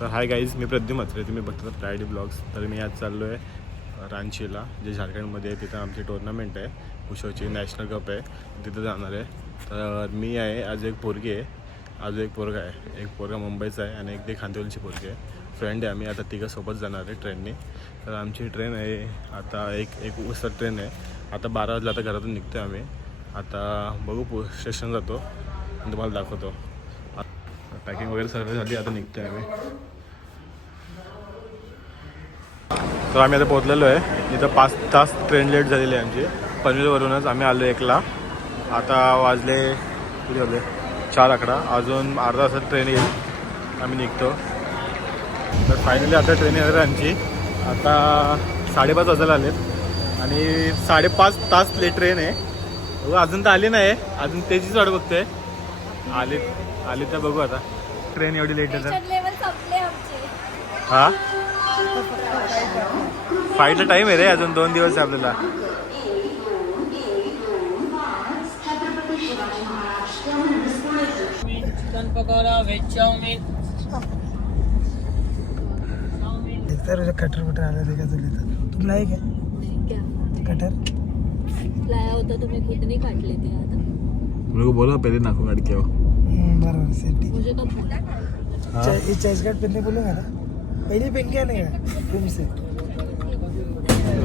तर hi guys, मी प्रद्युम म्हात्रे, तुम्ही बघतात फ्रायडे ब्लॉग्स. तर मी आज चाललो आहे रांचीला, जे झारखंडमध्ये आहे. तिथं आमची टुर्नामेंट आहे, उशोची नॅशनल कप आहे, तिथं जाणार आहे. तर मी आहे, आज एक पोरगी आहे, आज एक पोरगा आहे. एक पोरगा मुंबईचा आहे आणि एक ते खांदिवलीची पोरगी आहे. फ्रेंड आहे. आम्ही आता तिघंसोबत जाणार आहे ट्रेनने. तर आमची ट्रेन आहे आता एक उसर ट्रेन आहे. आता 12 वाजता आता घरातून निघतो आहे आम्ही. आता बघू स्टेशन जातो आणि तुम्हाला दाखवतो. पॅकिंग वगैरे सगळं झाली, आता निघतो आहे आम्ही. तर आम्ही आता पोहोचलेलो आहे. इथं 5 तास ट्रेन लेट झालेली आहे आमची. पनवेलवरूनच आम्ही आलो 1ला. आता वाजले किती वाजले 4:11. अजून अर्धा तासात ट्रेन येईल, आम्ही निघतो. तर फायनली आता ट्रेन येणार आहे आमची. आता 5:30 वाजायला आलेत आणि 5.5 तास लेट ट्रेन आहे. अजून तर आली नाही, अजून त्याचीच वाट बघतोय. आली तर बघू आता. ट्रेन एवढी लेट आहे तर हां, फ्लाईटला टाईम आहे रे, अजून 2 दिवस आहे आपल्याला. Chicken pakoda, veg chowmein. कटर बटर आला ते का तुला आहे काय कटर लाया होता तो मैं खुद नहीं काट लेती आता. मेरे को बोला पहले नाखून काट के आओ. बराबर सेफ्टी मुझे कब बोला? ये चेस्ट गार्ड पहनने बोलूंगा ना, पहले पहन के आने का रूम से.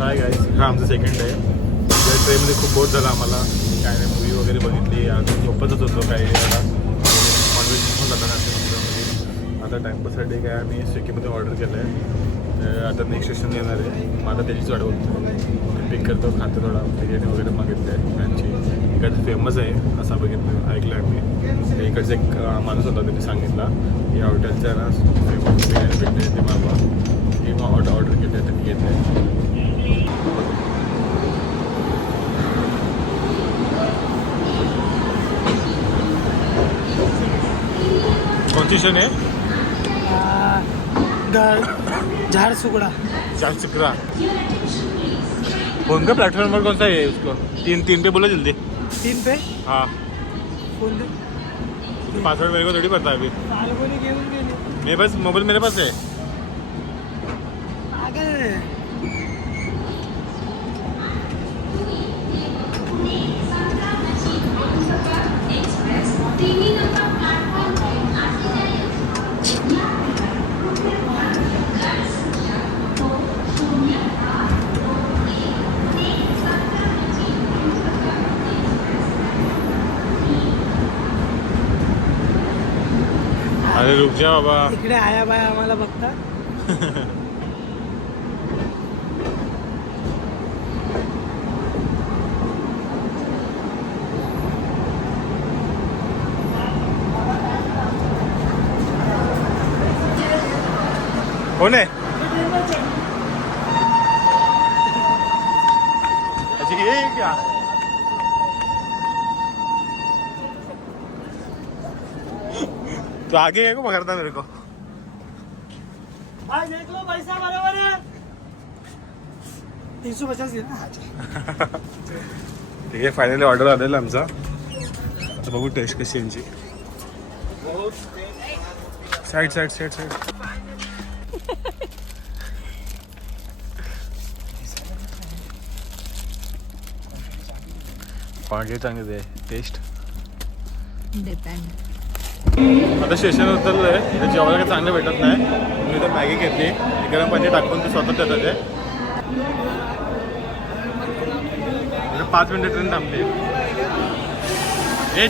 हाय गाईज, हा आमचं सेकंड डे. ट्रेनमध्ये खूप बोर झाला आम्हाला. काय नाही, मूवी वगैरे बघितली, अजून झोपतच होतो काही. आता कॉन्व्हर्सेशन पण जाताना मित्रांमध्ये. आता टाईमपाससाठी काय आम्ही स्विगीमध्ये ऑर्डर केलं आहे. आता नेक्स्ट स्टेशन येणार आहे, मग आता त्याचीच वाट बघतो. पिक करतो, खातो थोडा. बिर्याणी वगैरे मागितली आहे त्यांची. इकडचं फेमस आहे असं बघितलं, ऐकलं आहे मी. इकडचं एक माणूस होता, त्यांनी सांगितला या हॉटेलचं आहे ना फेमस बिर्याणी भेटते, ते मागवा. हे मग ऑर्डर केलं आहे, त्यांनी घेतलं आहे. कोणती स्टेशन आहे? झारसुगड़ा. झारसुगड़ा. कौन का प्लेटफॉर्म पर कौन सा है उसको? 3 पे बोलो जल्दी. 3 पे हाँ, बोल दे. पासवर्ड मेरे को थोड़ी पता है अभी. पालकोनी घेऊन गेले मेरे पास मोबाइल मेरे पास है. आगे. अरे रुक जा बाबा. इकडे आया बाया आम्हाला बघता. कौन है? अच्छा ये क्या? तो आगे को पकड़ता मेरे को. भाई देख लो पैसा बराबर है. 350 दे ना. ठीक आहे, फायनली ऑर्डर आलेला आमचा. आता बघू टेस्ट कशी यांची. Side side side side. पागे चांगले टेस्ट. डिपेंड. आता स्टेशन उतरलं आहे. इथे जेवायला काही चांगलं भेटत नाही. मी इथं मॅगी घेतली, गरम पाणी टाकून ते स्वतः देतात. ते 5 मिनिटं ट्रेन थांबली.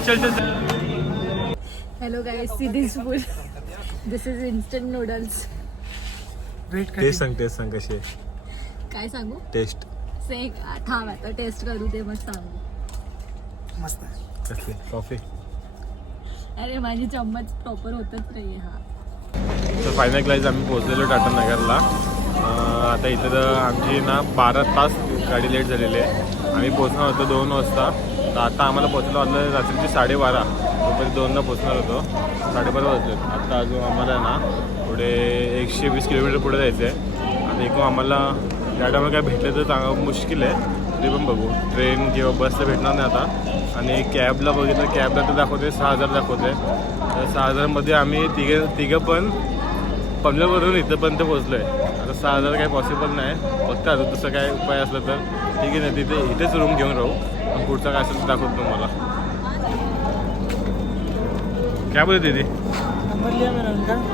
चल चल चल. Hello guys, see this food. This is instant noodles. Wait कर. टेस्ट सांग कशी आहे. काय सांगू? टेस्ट से थांब आता टेस्ट करू दे मग सांगू. मस्त आहे. कसली कॉफी. अरे माझी चम्मच प्रॉपर होतच नाही. हा तर फायनल क्लास आम्ही पोहोचलेलो टाटानगरला. आता इथं तर आमची ना 12 तास गाडी लेट झालेली आहे. आम्ही पोहोचणार होतो 2 वाजता. तर आता आम्हाला पोहोचलो वाजलं रात्रीचे 12:30. तोपर्यंत 2ला पोहोचणार होतो. 12:30 वाजले. आता अजून आम्हाला ना पुढे 120 किलोमीटर पुढे जायचं आहे. आणि एकूण आम्हाला या टायमाला काय भेटलं तर चांगलं मुश्किल आहे. ते पण बघू, ट्रेन किंवा बसला भेटणार नाही आता. आणि कॅबला बघितलं, कॅबला तर दाखवते 6,000 दाखवते. तर 6,000मध्ये आम्ही तिघं पण पनवेलवरून इथंपर्यंत पोहोचलो आहे. आता 6,000 काही पॉसिबल नाही. फक्त आता तसं काय उपाय असला तर ठीक आहे ना, तिथे इथेच रूम घेऊन राहू. पण पुढचा काय असेल तर दाखवतो तुम्हाला. काय बोलते दीदी?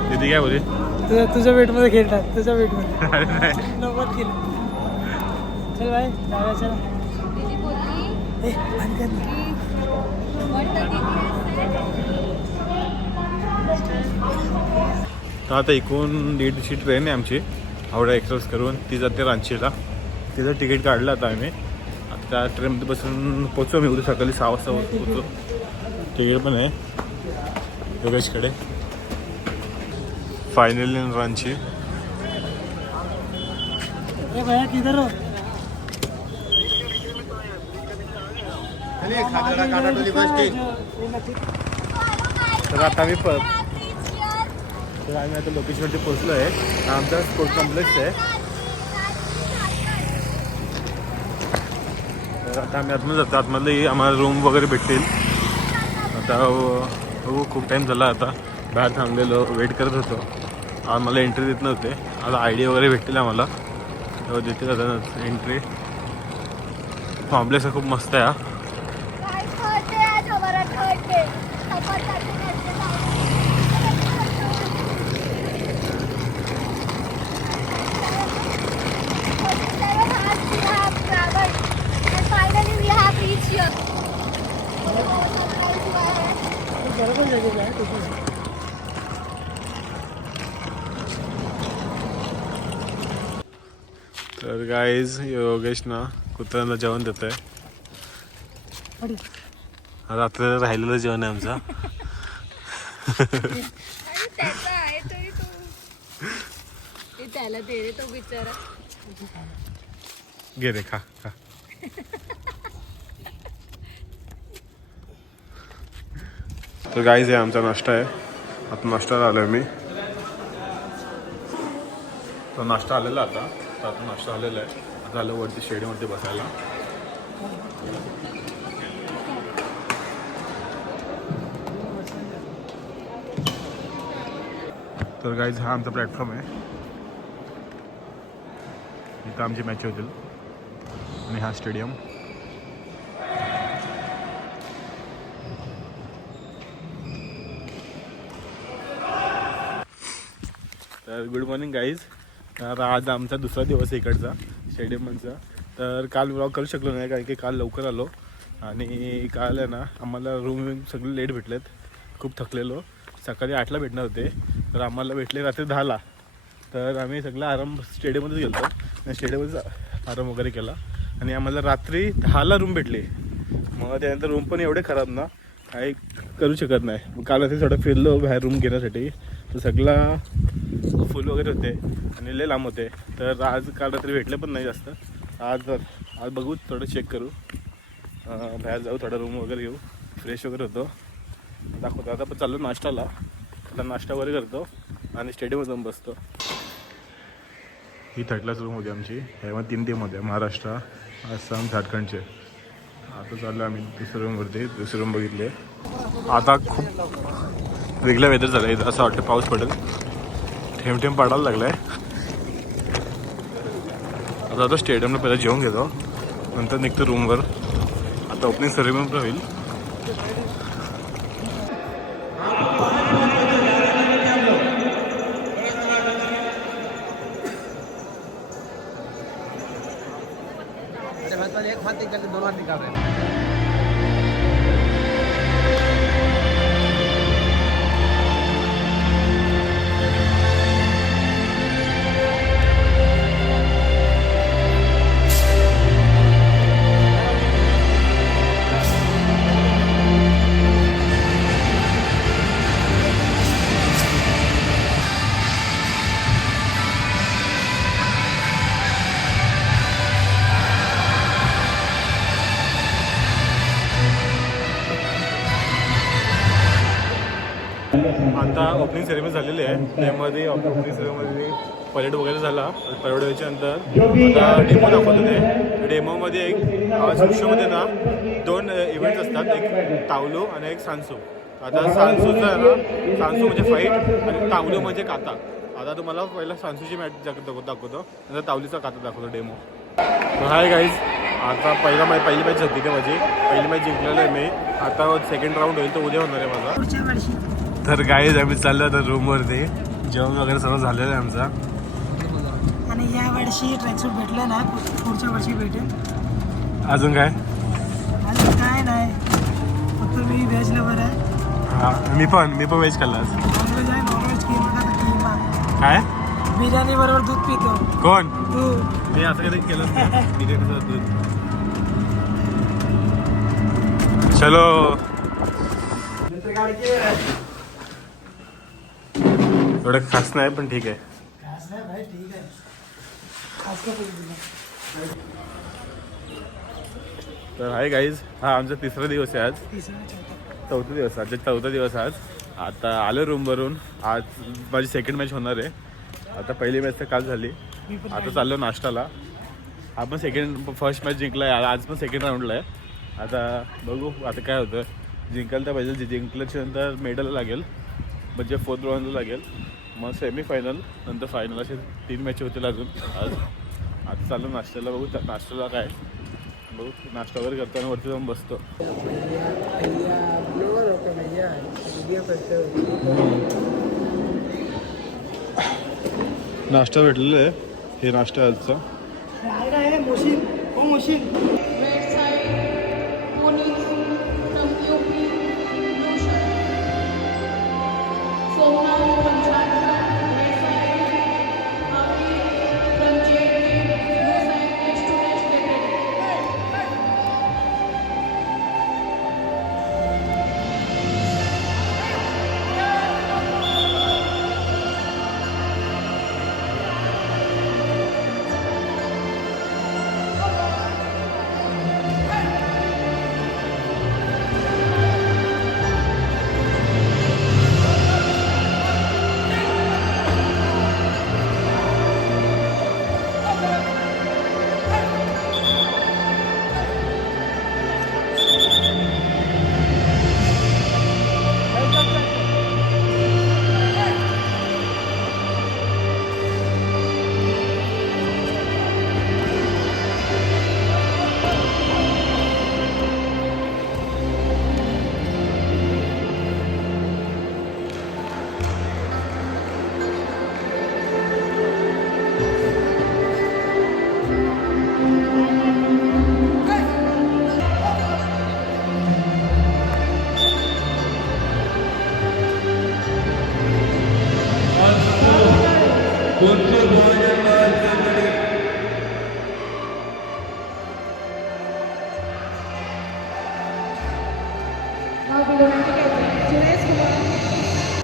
दीदी काय बोलते? तुझ्या वेटमध्ये खेळतात, तुझ्या वेटमध्ये. अरे नाही 90 किलो. चल बाय, जाऊया चला. दीदी बोलली ए, बंद कर ना. तर आता एकूण 1:30ची ट्रेन आहे आमची हावडा एक्सप्रेस करून. ती जाते रांचीला. तिचं तिकीट काढलं आता आम्ही. आता त्या ट्रेनमध्ये बसून पोचू आम्ही उद्या सकाळी 6 वाजता पोचू. तिकीट पण आहे योगेशकडे. फायनली रांची. ए भैया किधर हो? तर आता आम्ही तर आम्ही आता लोकेशनवरती पोचलो आहे. हा आमचा स्पोर्ट कॉम्प्लेक्स आहे. तर आता आम्ही आतमध्ये जातो. आतमध्ये आम्हाला रूम वगैरे भेटतील. आता हो खूप टाईम झाला आता बाहेर थांबलेलो वेट करत होतो. आम्हाला एंट्री देत नव्हते. आता आय डी वगैरे भेटतील आम्हाला तेव्हा देतील आता एंट्री. कॉम्प्लेक्स खूप मस्त आहे. तर गाईज योगेश ना कुत्र्यांना जेवण देत आहे. रात्री राहिलेलं जेवण आहे आमचा. त्याचा आहे तरी तू त्याला दे रे, तो बिचारा. घे रे खा खा. तर गाईज आहे आमचा नाश्ता आहे. आता नाश्ता आलोय मी. तर नाश्ता आलेला आता. तर आता नाश्ता आलेला आहे. आता आलं वरती शेडीवरती बसायला. तर गाईज हा आमचा प्लॅटफॉर्म आहे. इथं आमची मॅच होतील. आणि हा स्टेडियम. तर गुड मॉर्निंग गाईज. तर आज आमचा दुसरा दिवस आहे इकडचा स्टेडियमचा. तर काल व्लॉग करू शकलो नाही कारण की काल लवकर आलो. आणि काल आहे ना आम्हाला रूम सगळे लेट भेटलेत. खूप थकलेलो. सकाळी 8ला भेटणार होते तर आम्हाला भेटले रात्री 10ला. तर आम्ही सगळं आराम स्टेडियममध्येच गेलो आणि स्टेडियममध्येच आराम वगैरे केला. आणि आम्हाला रात्री 10ला रूम भेटली. मग त्यानंतर रूम पण एवढे खराब ना काही करू शकत नाही. मग काल रात्री थोडं फिरलो बाहेर रूम घेण्यासाठी. तर सगळा फुल वगैरे होते आणि लय लांब होते. तर आज काल रात्री भेटले पण नाही जास्त. आज बघू थोडं चेक करू. बाहेर जाऊ थोडा रूम वगैरे घेऊ. फ्रेश वगैरे होतो. दाखवतो. आता पण चाललो नाश्ताला. आता नाश्ता वगैरे करतो आणि स्टेडियमवर जाऊन बसतो. ही 3rd क्लास रूम होती आमची. ह्यामध्ये 3 टीम होत्या महाराष्ट्र आसाम झारखंडचे. आता चाललो आम्ही दुसऱ्या रूमवरती. दुसरी रूम बघितले. आता खूप वेगळं वेदर झालं आहे. असं वाटतं पाऊस पडेल. थेंब थेंब पडायला लागला आहे. आता स्टेडियमला पहिला जेवून घेतो नंतर निघतो रूमवर. आता ओपनिंग सेरेमनी होईल. एक हाथ निकाल के दोनों हाथ निकाल रहे हैं. आता ओपनिंग सेरेमनी झालेली आहे. त्यामध्ये ओपनिंग सेरेमनी परेड वगैरे झाला. परेड व्हायच्या नंतर आता डेमो दाखवत होते. डेमोमध्ये एक शूट शोमध्ये ना 2 इव्हेंट्स असतात. एक तावलो आणि एक सांसू. आता सांसूचं आहे ना सांसू म्हणजे फाईट आणि तावलो म्हणजे काता. आता तुम्हाला पहिला सांसूची मॅच दाखवतो नंतर तावलीचा खाता दाखवतो डेमो. हाय गाईज, आता पहिली मॅच होती ते माझी. पहिली मॅच जिंकलेलं आहे मी. आता सेकंड राऊंड होईल तो उद्या होणार आहे माझा. पुढच्या वर्षी तर गाईज आम्ही चाललो आता रूमवरती. जेवण वगैरे सर्व झालेलं आहे आमचा. आणि या वर्षी ट्रॅकसूट भेटलं ना, पुढच्या वर्षी भेटेल. अजून काय? अजून काय नाही, फक्त मी व्हेज लवर आहे. हां मी पण व्हेज खाल्ला आज. नॉनव्हेज आहे, नॉनव्हेज किमा. काय? बिर्याणी बरोबर दूध पितो. कोण? तू. मी असं कधी केलंच नाही बिर्याणीचं दूध. चलो. एवढं खास नाही पण ठीक आहे. खास नाही भाई, ठीक आहे. खास का बोलतो. तर हाय गाईज, हा आमचा तिसरा दिवस आहे आज. तिसरा चौथा दिवस आज. चौथा दिवस आज. आता आलो रूमवरून. आज माझी सेकंड मॅच होणार आहे. आता पहिली मॅच तर काल झाली. आता चाललो नाश्ताला. आपण फर्स्ट मॅच जिंकला आहे. आज पण सेकंड राऊंडला आहे. आता बघू आता काय होतं. जिंकायला तर पाहिजे. जिंकल्याच्या नंतर मेडल लागेल, म्हणजे फोर्थ राऊंडला लागेल. मग सेमीफायनल, नंतर फायनल, असे 3 मॅच होतील अजून आज. आता चाललो नाश्त्याला. बघू नाश्त्याला काय बघू. नाश्ता वगैरे करताना वरती जाऊन बसतो. नाश्ता भेटलेला आहे. हे नाश्ता आजचा. आहे मोशीन. हो मोशीन.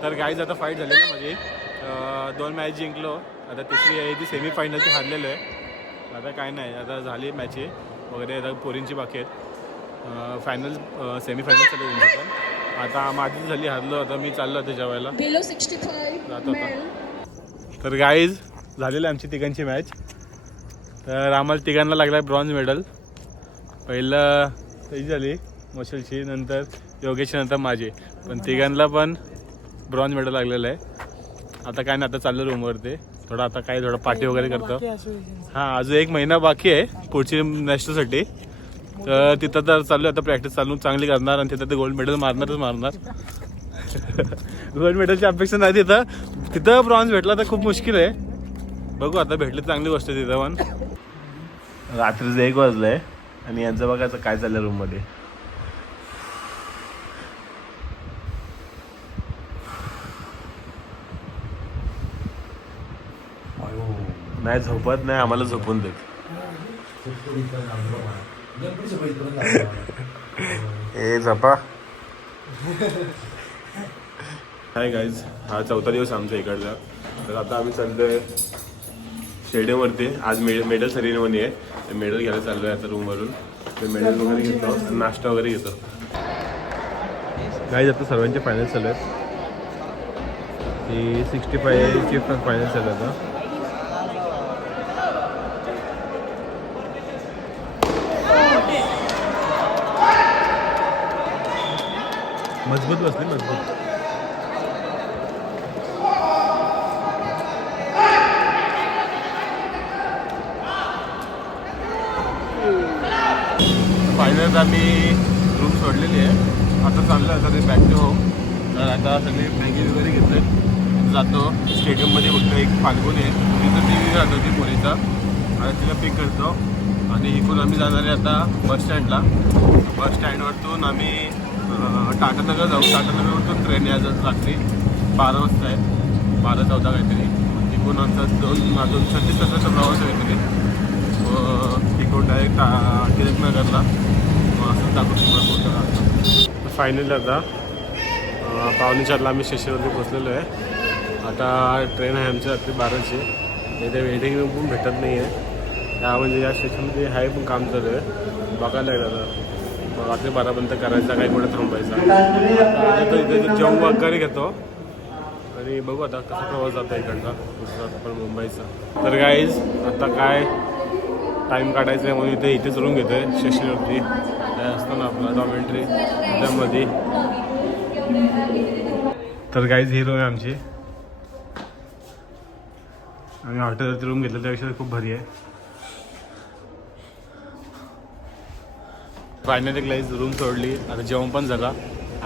तर गाईज आता फाईट झाली ना माझी. 2 मॅच जिंकलो. आता तिसरी आहे ती सेमीफायनलची हारलेलो आहे. आता काय नाही, आता झाली मॅची वगैरे. आता पोरींची बाकी आहेत. फायनल सेमीफायनल चालू होईल. पण आता माझी झाली, हारलो. आता मी चाललो आता जेवायला जातो आता. तर गाईज झालेली आमची तिघांची मॅच. तर आम्हाला तिघांना लागला ब्रॉन्झ मेडल. पहिलं त्याची झाली मशलची, नंतर योगेशची, नंतर माझी. पण तिघांना पण ब्रॉन्झ मेडल लागलेलं आहे. आता काय नाही, आता चाललो रूमवरती. थोडं पार्टी वगैरे करतो. हां अजून 1 महिना बाकी आहे पुढची नॅशनलसाठी. तर तिथं तर चालू आता प्रॅक्टिस चालू चांगली करणार. आणि तिथं ते गोल्ड मेडल मारणार. गोल्ड मेडलची अपेक्षा नाही तिथं ब्रॉन्झ भेटला तर खूप मुश्किल आहे. बघू आता भेटली चांगली गोष्ट आहे तिथं. पण रात्रीचं 1 वाजलं आहे आणि यांचं बघायचं काय चाललं रूममध्ये. नाही झोपत नाही, आम्हाला झोपून देत. ए झोपा. हाय गाईज, हा 4था दिवस आमचा इकडचा. तर आता आम्ही चाललोय स्टेडियमवरती. आज मेडल सेरेमनी आहे. मेडल घ्यायला चाललोय आता रूमवरून. ते मेडल वगैरे घेतो, नाश्ता वगैरे घेतो. गाईज आता सर्वांचे फायनल चालू आहेत. ती 65ची फायनल चालू आहे आता. मजबूत बसली, मजबूत. आता मी रूम सोडलेली आहे. आता चाललं आता ते बॅक टू होम. तर आता सगळे बॅगेज वगैरे घेतले जातो स्टेडियममध्ये. फक्त एक फाल्गुन आहे तिथं टी व्ही राहतो ती मुलीचा आणि तिला पिक करतो. आणि इकडून आम्ही जाणार आहे आता बस स्टँडला. बस स्टँडवरतून आम्ही टाटानगर जाऊ. टाटानगरवरतून ट्रेन आहे रात्री 12 वाजता आहे, 12-14 काहीतरी. तिकडून आमचा अजून 36 तासाचा प्रवास आहे काहीतरी. तिकडून डायरेक्ट टिळकनगरला. मग असं दाखवतो तुम्हाला कोणतं राहतं. फायनली आता 5:45ला आम्ही स्टेशनवरती पोचलेलो आहे. आता ट्रेन आहे आमच्या रात्री 12ची. इथे वेटिंग रूम पण भेटत नाही आहे. त्या म्हणजे या स्टेशनमध्ये आहे पण काम चालू आहे. बघायला लागलं आता मग रात्री 12पर्यंत करायचा, काही कुठे थांबायचा. आता इथे जेवण वगैरे घेतो आणि बघू आता कसा प्रवास जातो इकडचा गुजरात पण मुंबईचा. तर गाईज आता काय टाईम काढायचा आहे म्हणून इथेच रूम घेतो आहे स्टेशनवरती. असतं ना आपला डॉमेंट्री त्यामध्ये. तर गाईज ही रूम आहे आमची. आम्ही हॉटेलवरती रूम घेतलं त्यापेक्षा खूप भारी आहे. फायनली गाईज रूम सोडली. आता जेवण पण झाला.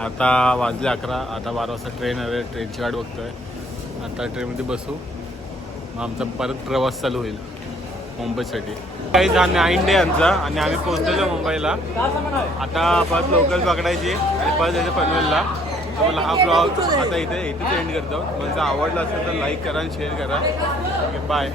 आता वाजले 11. आता 12 वाजता ट्रेन आहे. ट्रेनची वाट बघतोय. आता ट्रेनमध्ये बसू मग आमचा परत प्रवास चालू होईल मुंबईसाठी. काही जाणे इंडिया यांचा आणि आम्ही पोहोचलेलो मुंबईला. आता परत लोकल पकडायची आणि परत यायचं पनवेलला. तर मला हा ब्लॉग आता इथेच एंड करतो. म्हणजे आवडला असेल तर लाईक करा आणि शेअर करा. Okay bye.